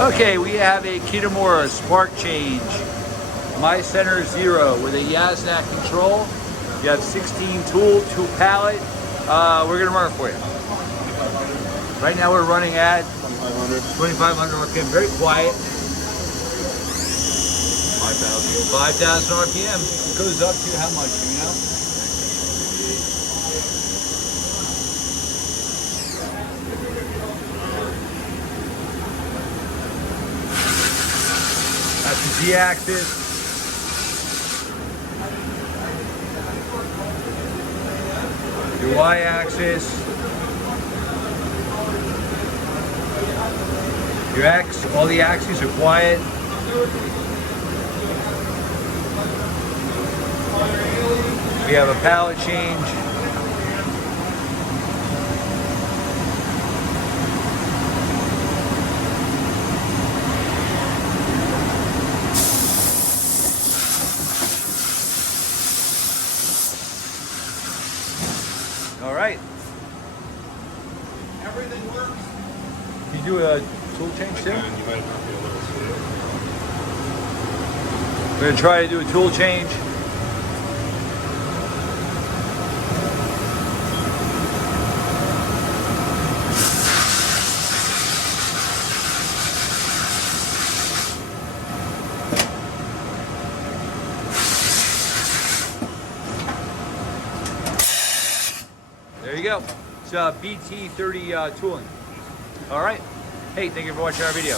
Okay, we have a Kitamura spark change Mycenter 0 with a Yaznak control. You have 16 tool, 2 pallet. We're gonna run it for you. Right now we're running at 2,500 RPM, very quiet. 5,000 RPM. It goes up to how much, you know? That's the Z-axis. Your Y-axis. Your X, all the axes are quiet. We have a pallet change. All right. Everything works. Can you do a tool change too? We're going to try to do a tool change. There you go. It's BT30 tooling. All right. Hey, thank you for watching our video.